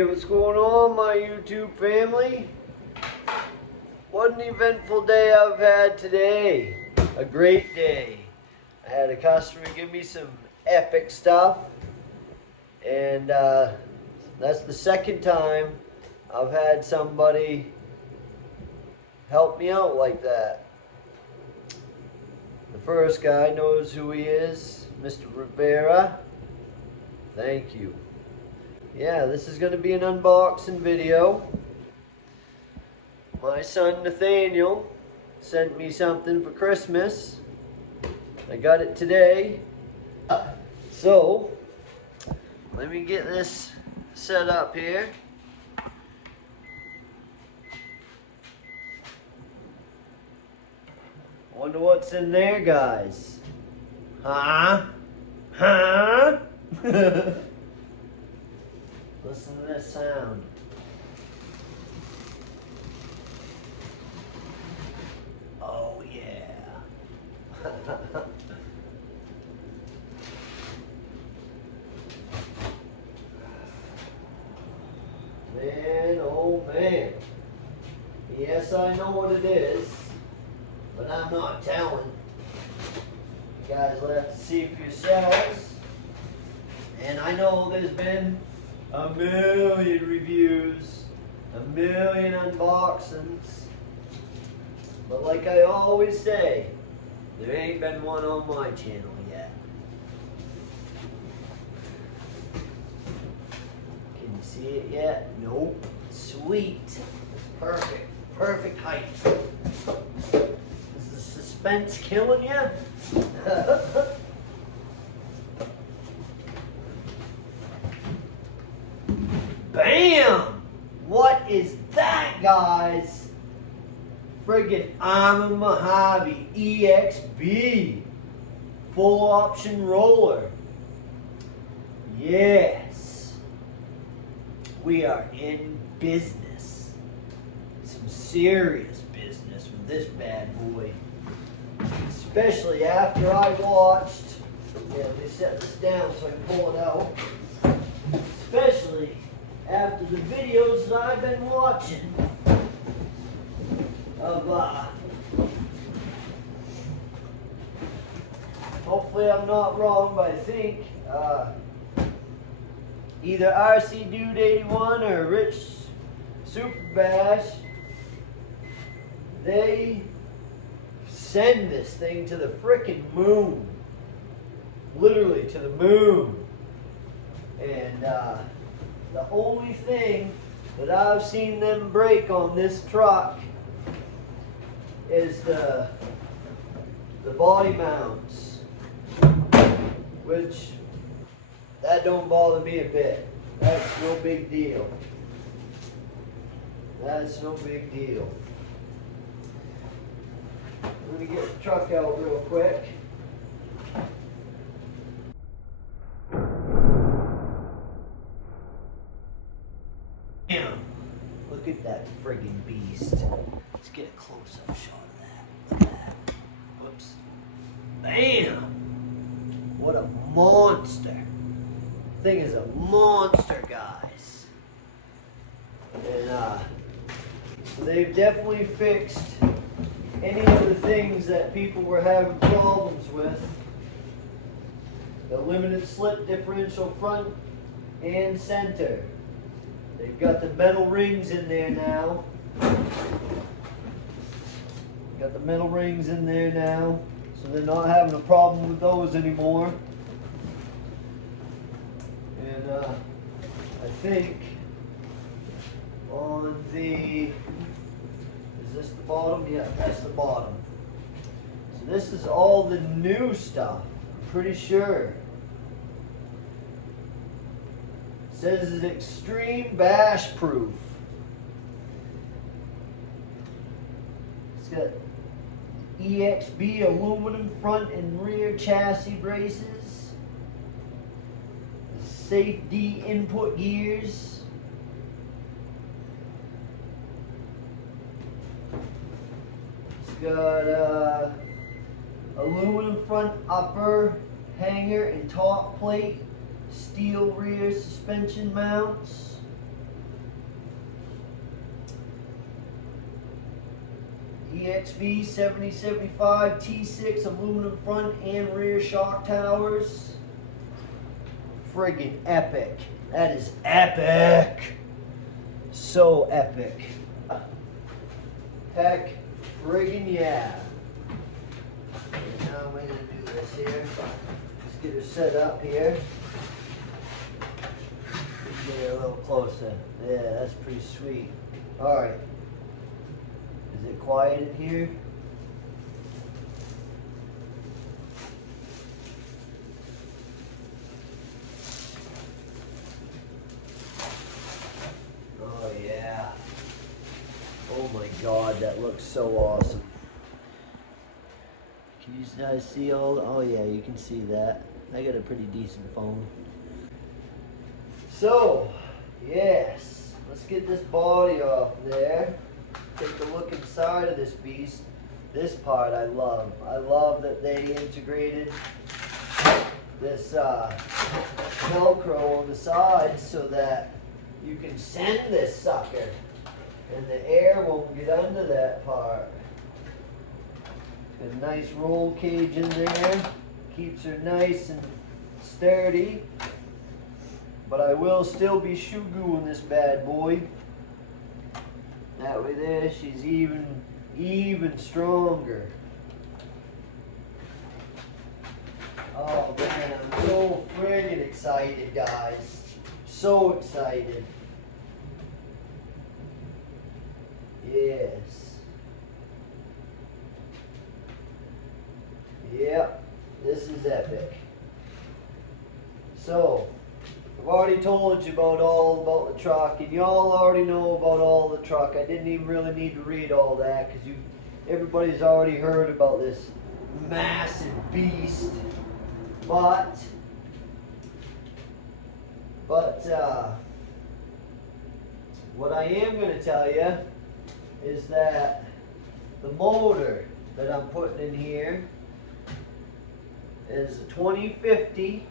Hey, what's going on, my YouTube family? What an eventful day I've had today. A great day. I had a customer give me some epic stuff, and that's the second time I've had somebody help me out like that. The first guy knows who he is, Mr. Rivera. Thank you. Yeah, this is going to be an unboxing video. My son Nathaniel sent me something for Christmas. I got it today. So, let me get this set up here. Wonder what's in there, guys. Huh? Huh? Listen to this sound. Oh yeah. Man, oh man. Yes, I know what it is, but I'm not telling. You guys will have to see for yourselves. And I know there's been a million reviews, a million unboxings, but like I always say, there ain't been one on my channel yet. Can you see it yet? Nope. Sweet. Perfect. Perfect height. Is the suspense killing you? Bam! What is that, guys? Friggin' Arma Mojave EXB. Full option roller. Yes. We are in business. Some serious business with this bad boy. Especially after I watched, let me set this down so I can pull it out. Especially after the videos that I've been watching of, hopefully I'm not wrong, but I think, either RC Dude 81 or Rich Super Bash, they send this thing to the frickin' moon. Literally to the moon. And, the only thing that I've seen them break on this truck is the body mounts, which that don't bother me a bit. That's no big deal. That's no big deal. Let me get the truck out real quick. Look at that friggin' beast. Let's get a close-up shot of that. Look at that. Whoops. Bam! What a monster. Thing is a monster, guys. And so they've definitely fixed any of the things that people were having problems with. The limited slip differential front and center. They've got the metal rings in there now. Got the metal rings in there now, so they're not having a problem with those anymore. And I think on the, is this the bottom? Yeah, that's the bottom. So this is all the new stuff, I'm pretty sure. Says it's extreme bash proof. It's got EXB aluminum front and rear chassis braces, safe D input gears, it's got aluminum front upper hanger and top plate, steel rear suspension mounts, EXB 7075 T6 aluminum front and rear shock towers. Friggin' epic. That is epic. So epic. Heck friggin' yeah. And now I'm gonna do this here. Let's get her set up here. Get her a little closer. Yeah, that's pretty sweet. Alright. Is it quiet in here? Oh yeah. Oh my god, that looks so awesome. Can you guys see all? Oh yeah, you can see that. I got a pretty decent phone. So, yes, let's get this body off there. Take a look inside of this beast. This part I love. I love that they integrated this Velcro on the side so that you can send this sucker and the air won't get under that part. Got a nice roll cage in there. Keeps her nice and sturdy. But I will still be shoe gooing this bad boy. That way there, she's even stronger. Oh man, I'm so friggin' excited, guys. So excited. Yes. Yep, this is epic. So, I've already told you all about the truck, and y'all already know about all the truck. I didn't even really need to read all that because everybody's already heard about this massive beast. But what I am going to tell you is that the motor that I'm putting in here is a 2050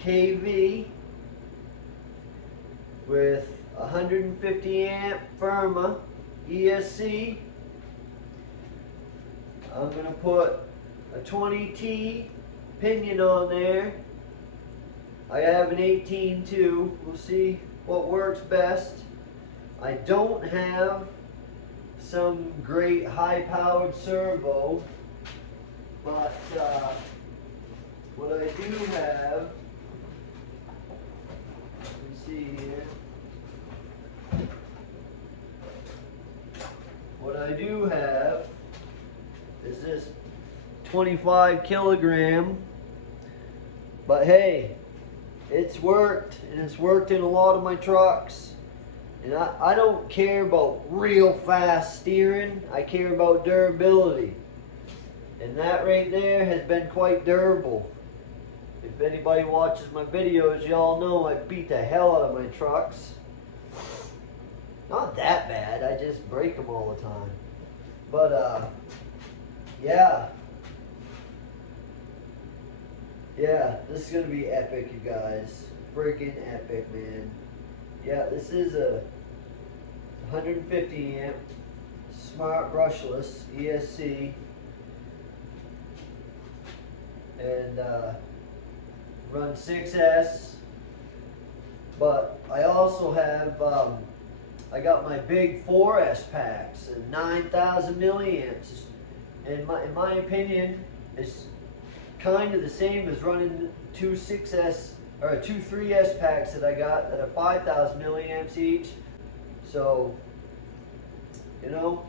kV with 150 amp Firma ESC. I'm going to put a 20T pinion on there. I have an 18 too. We'll see what works best. I don't have some great high powered servo, but what I do have, let me see here. What I do have is this 25 kilogram, but hey, it's worked, and it's worked in a lot of my trucks. And I don't care about real fast steering, I care about durability. And that right there has been quite durable. If anybody watches my videos, y'all know I beat the hell out of my trucks. Not that bad, I just break them all the time. But yeah. Yeah, this is going to be epic, you guys. Freaking epic, man. Yeah, this is a 150 amp smart brushless ESC. And run 6S. But I also have, I got my big 4S packs and 9,000 milliamps. And in my opinion, it's kind of the same as running two 6S or two 3S packs that I got that are 5,000 milliamps each. So, you know,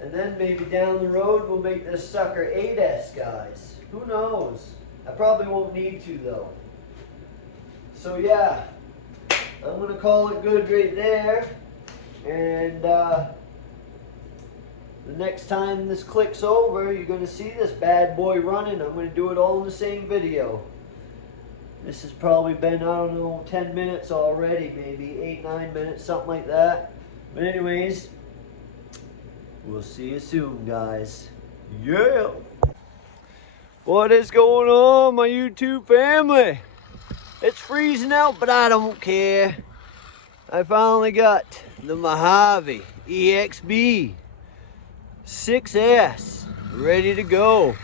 and then maybe down the road we'll make this sucker 8S, guys. Who knows? I probably won't need to though. So yeah, I'm gonna call it good right there. And the next time this clicks over, you're going to see this bad boy running. I'm going to do it all in the same video. This has probably been, I don't know, 10 minutes already, maybe 8-9 minutes, something like that. But anyways, we'll see you soon, guys. Yeah! What is going on, my YouTube family? It's freezing out, but I don't care. I finally got the Mojave EXB. 6S, ready to go.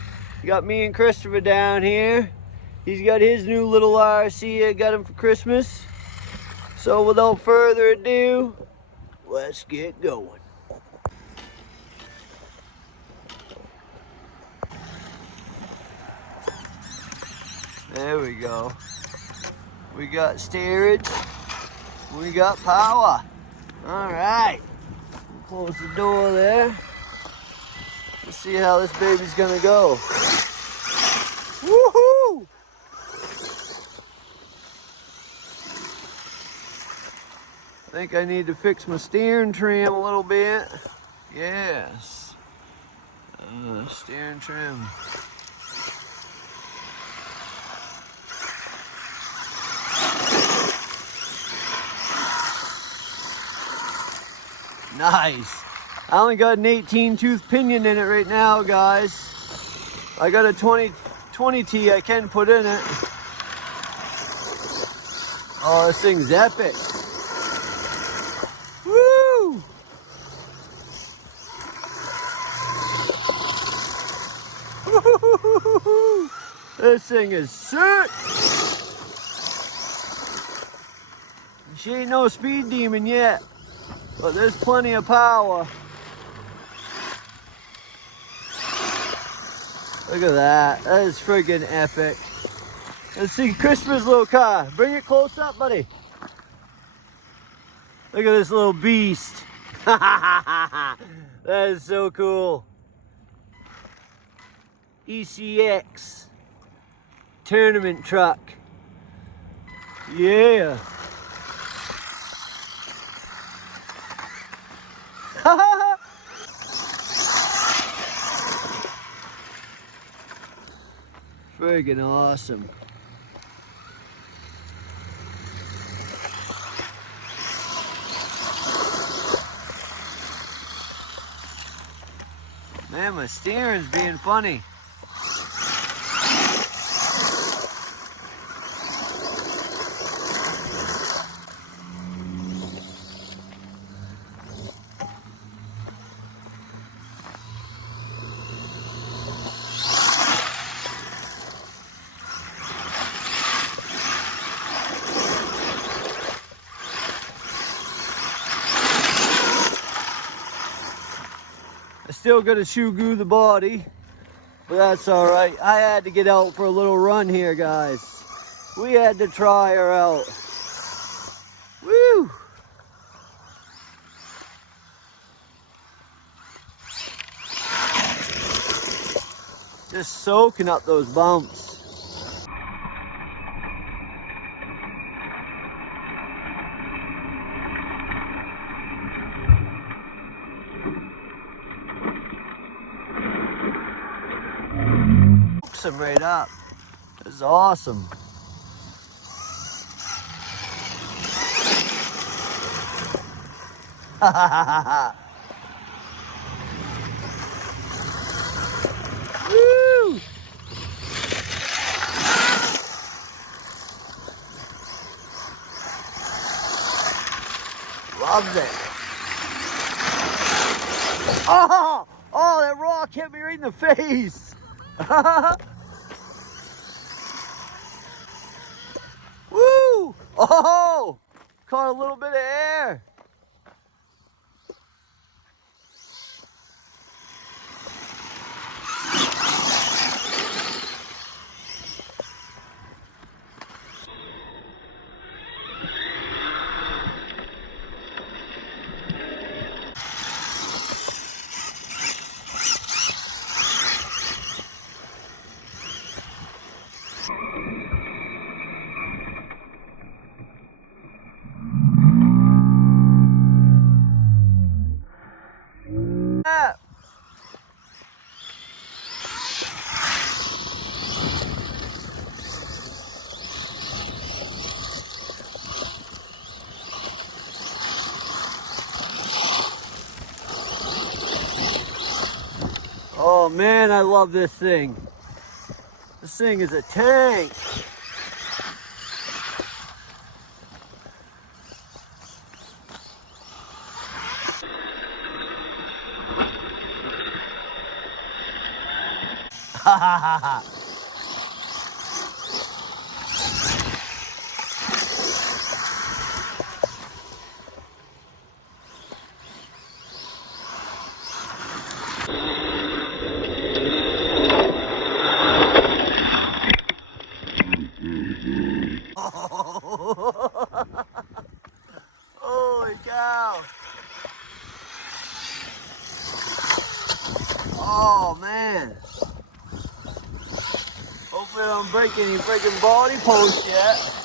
Got me and Christopher down here. He's got his new little RC I got him for Christmas. So without further ado, let's get going. There we go. We got steerage. We got power. All right. Close the door there. Let's see how this baby's gonna go. Woohoo! I think I need to fix my steering trim a little bit. Yes. Steering trim. Nice. I only got an 18 tooth pinion in it right now, guys. I got a 20T I can put in it. Oh, this thing's epic. Woo! This thing is sick. She ain't no speed demon yet, but there's plenty of power. Look at that. That is friggin' epic. Let's see Christopher's little car. Bring it close up, buddy. Look at this little beast. That is so cool. ECX tournament truck. Yeah. Friggin' awesome. Man, my steering's being funny. I still gotta shoe glue the body, but that's all right. I had to get out for a little run here, guys. We had to try her out. Woo! Just soaking up those bumps. Him right up. This is awesome. Woo! Loves it. Oh! Oh, that rock hit me right in the face. Woo! Oh! Caught a little bit of air. Oh man, I love this thing. This thing is a tank. Holy cow. Oh man. Hopefully I don't break any freaking body posts yet.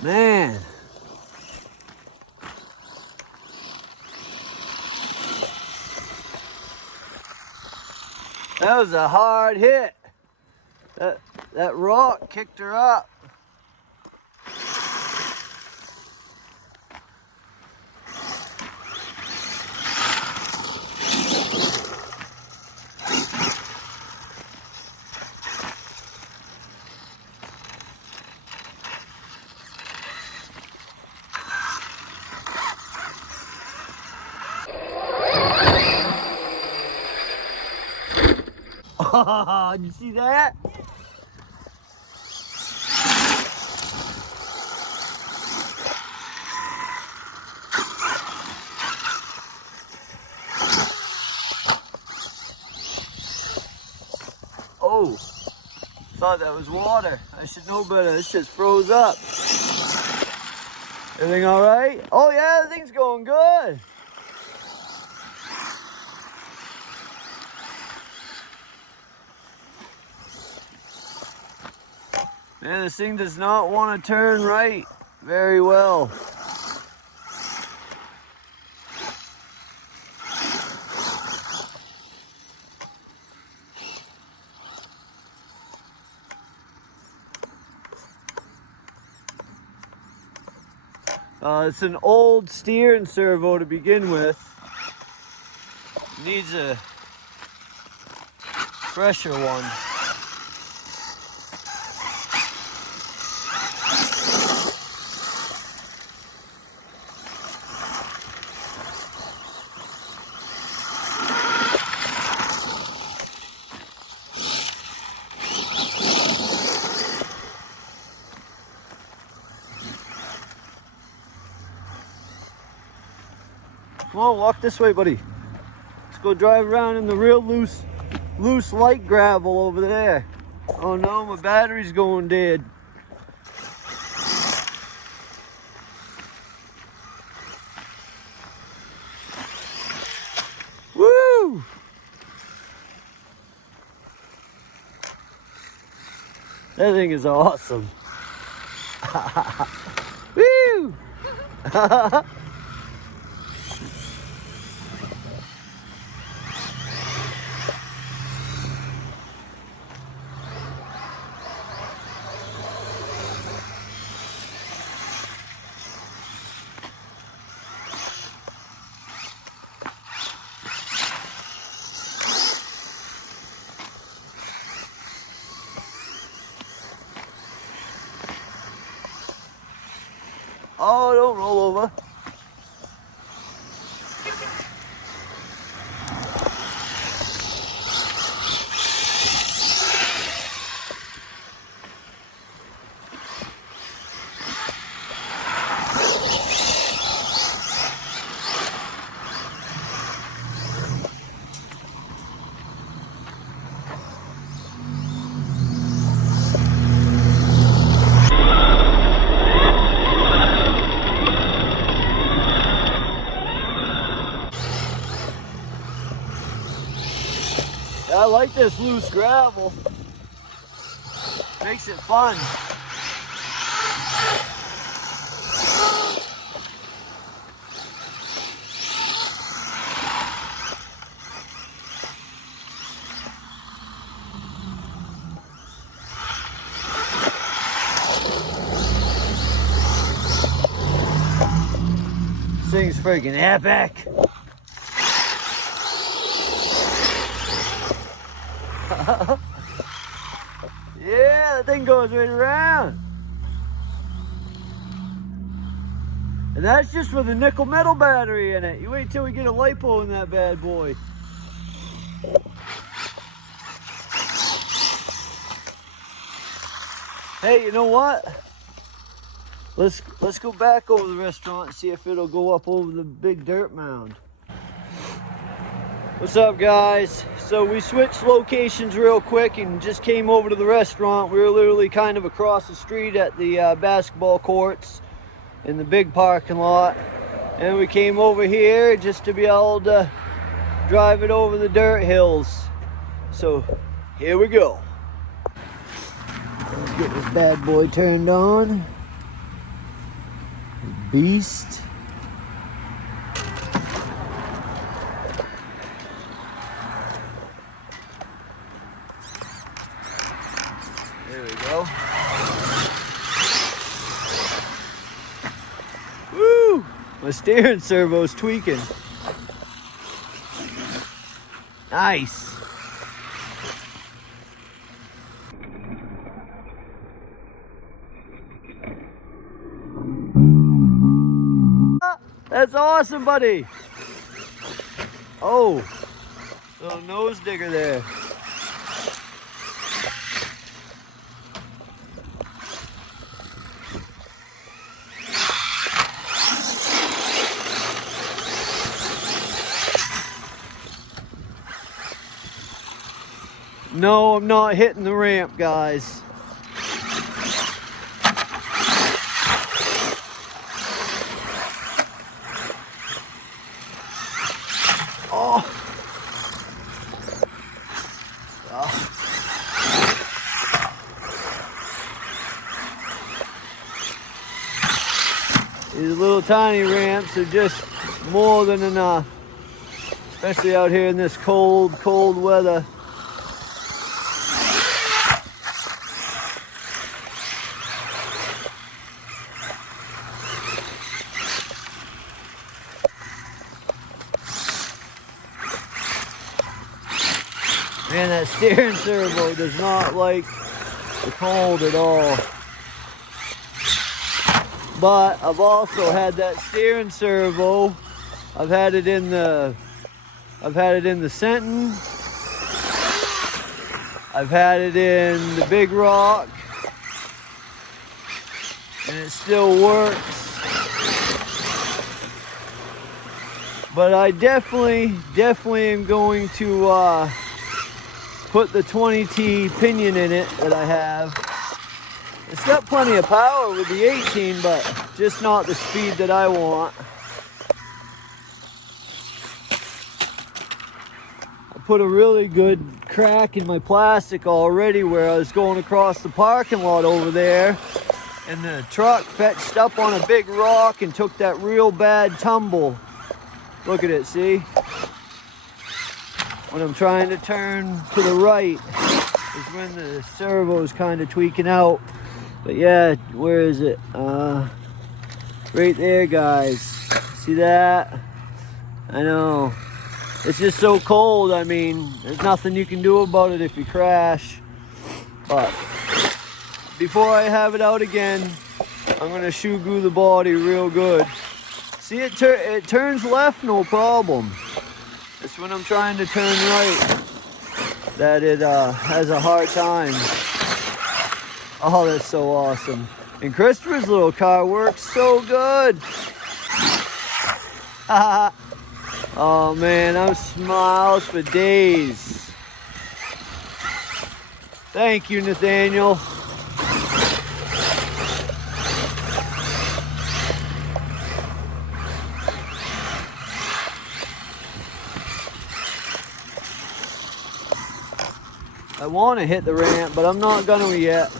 Man. That was a hard hit. That rock kicked her up. Oh, did you see that? Oh, thought that was water. I should know better. This just froze up. Everything all right? Oh yeah, everything's going good. Man, this thing does not want to turn right very well. It's an old steering servo to begin with. Needs a fresher one. Come on, walk this way, buddy. Let's go drive around in the real loose light gravel over there. Oh no, my battery's going dead. Woo! That thing is awesome. Woo! Oh, don't roll over. like this loose gravel. Makes it fun. This thing's freaking epic. Yeah, that thing goes right around. And that's just with a nickel metal battery in it. You wait till we get a LiPo in that bad boy. Hey, you know what? Let's go back over the restaurant and see if it'll go up over the big dirt mound. What's up, guys? So we switched locations real quick and just came over to the restaurant. We were literally kind of across the street at the basketball courts in the big parking lot. And we came over here just to be able to drive it over the dirt hills. So here we go. Let's get this bad boy turned on. Beast. There we go. Woo! My steering servo's tweaking. Nice. That's awesome, buddy. Oh, little nose digger there. No, I'm not hitting the ramp, guys. Oh. Oh. These little tiny ramps are just more than enough, especially out here in this cold, cold weather. Man, that steering servo does not like the cold at all. But I've also had that steering servo. I've had it in the Senton. I've had it in the Big Rock. And it still works. But I definitely am going to put the 20T pinion in it that I have. It's got plenty of power with the 18, but just not the speed that I want. I put a really good crack in my plastic already where I was going across the parking lot over there, and the truck fetched up on a big rock and took that real bad tumble. Look at it, see? When I'm trying to turn to the right is when the servo is kind of tweaking out. But yeah, where is it? Right there, guys. See that? I know. It's just so cold. I mean, there's nothing you can do about it if you crash. But before I have it out again, I'm gonna shoe glue the body real good. See, it turns left, no problem. It's when I'm trying to turn right that it has a hard time. Oh, that's so awesome. And Christopher's little car works so good. Oh man, I'm smiles for days. Thank you, Nathaniel. want to hit the ramp, but I'm not gonna yet.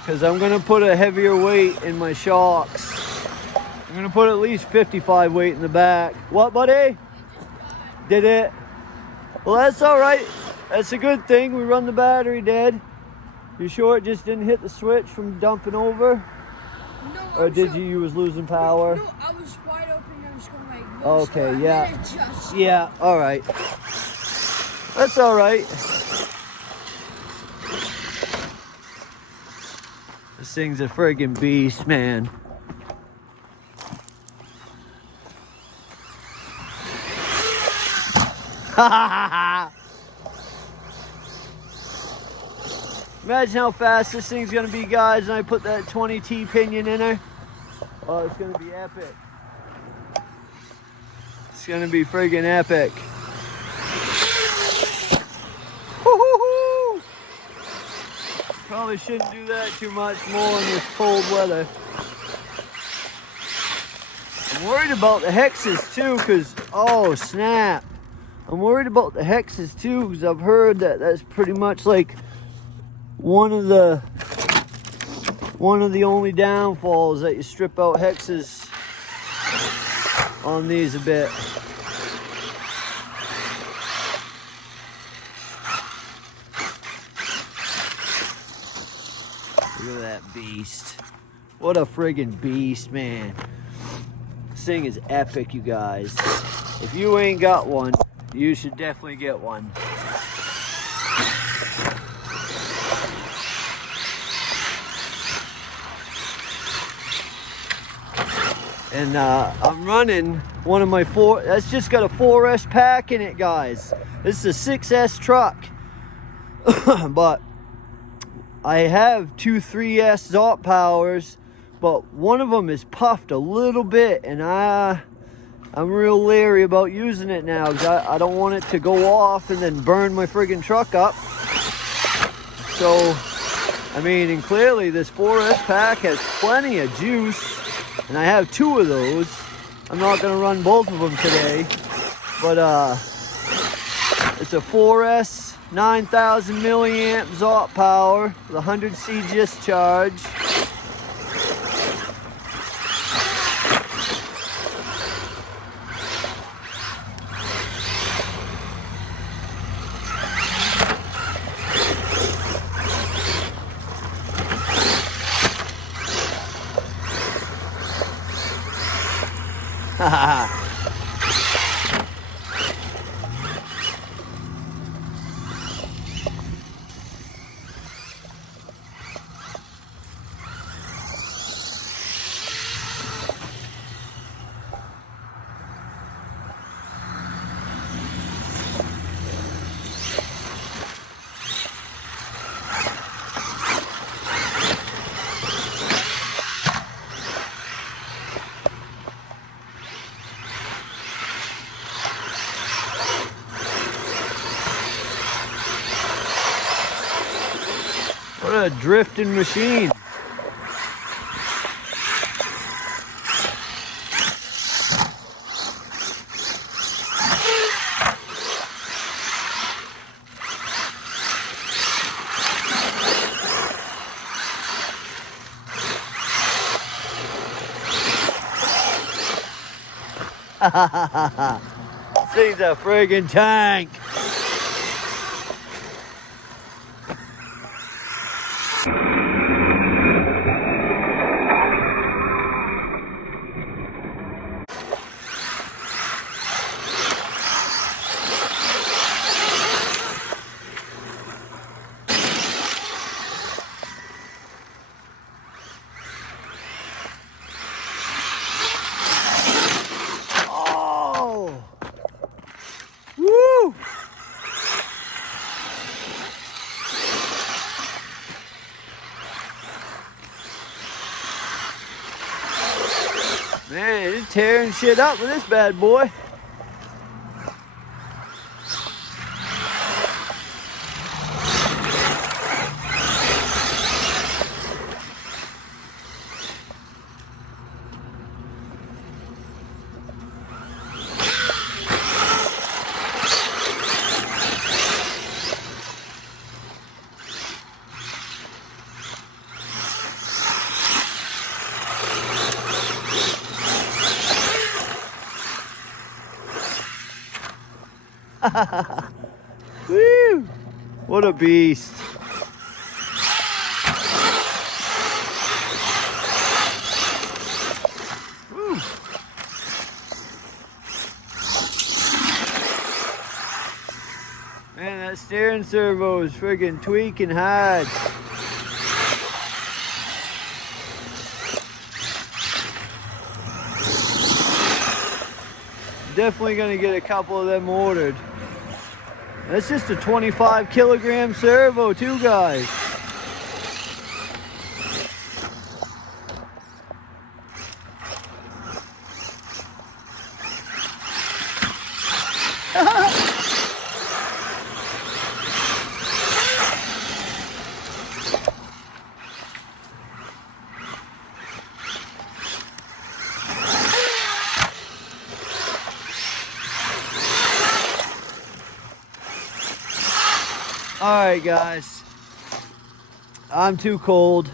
Because I'm gonna put a heavier weight in my shocks. I'm gonna put at least 55 weight in the back. What, buddy? Did it? Well, that's all right. That's a good thing. We run the battery dead. You sure it just didn't hit the switch from dumping over? No, or did you was losing power? No, I was wide open. I was going like this. Okay, yeah. Yeah, all right. That's all right. This thing's a friggin' beast, man. Imagine how fast this thing's gonna be, guys, and I put that 20T pinion in her. Oh, it's gonna be epic. It's gonna be friggin' epic. Woo-hoo-hoo! Probably shouldn't do that too much more in this cold weather. I'm worried about the hexes too, because, oh snap. I'm worried about the hexes too, because I've heard that that's pretty much like one of the only downfalls, that you strip out hexes on these a bit. Look at that beast. What a friggin' beast, man. This thing is epic, you guys. If you ain't got one, you should definitely get one. And I'm running one of my that's just got a 4S pack in it, guys. This is a 6S truck. But I have two 3S Zot powers, but one of them is puffed a little bit, and I'm real leery about using it now, because I don't want it to go off and then burn my friggin' truck up. So, I mean, and clearly this 4S pack has plenty of juice, and I have two of those. I'm not gonna run both of them today, but it's a 4S 9,000 milliamp Zot power with 100C discharge. What a drifting machine. This thing's a friggin' tank. Woo! Man, it's tearing shit up with this bad boy. Woo! What a beast. Woo. Man, that steering servo is friggin' tweaking hard. Definitely gonna get a couple of them ordered. That's just a 25 kilogram servo too, guys. Alright guys, I'm too cold,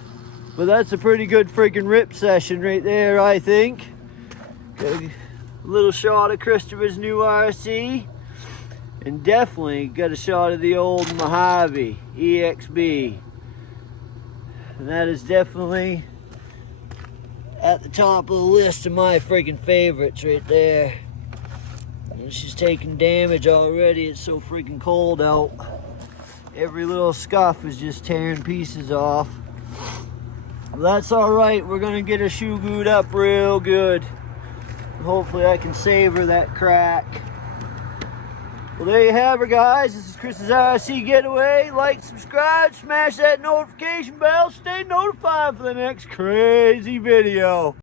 but that's a pretty good freaking rip session right there, I think. Got a little shot of Christopher's new RC, and definitely got a shot of the old Mojave EXB. And that is definitely at the top of the list of my freaking favorites right there. And she's taking damage already, it's so freaking cold out. Every little scuff is just tearing pieces off. Well, that's all right. We're gonna get her shoe glued up real good. Hopefully I can savor that crack. Well, there you have her, guys. This is Chris's RC Getaway. Like, subscribe, smash that notification bell. Stay notified for the next crazy video.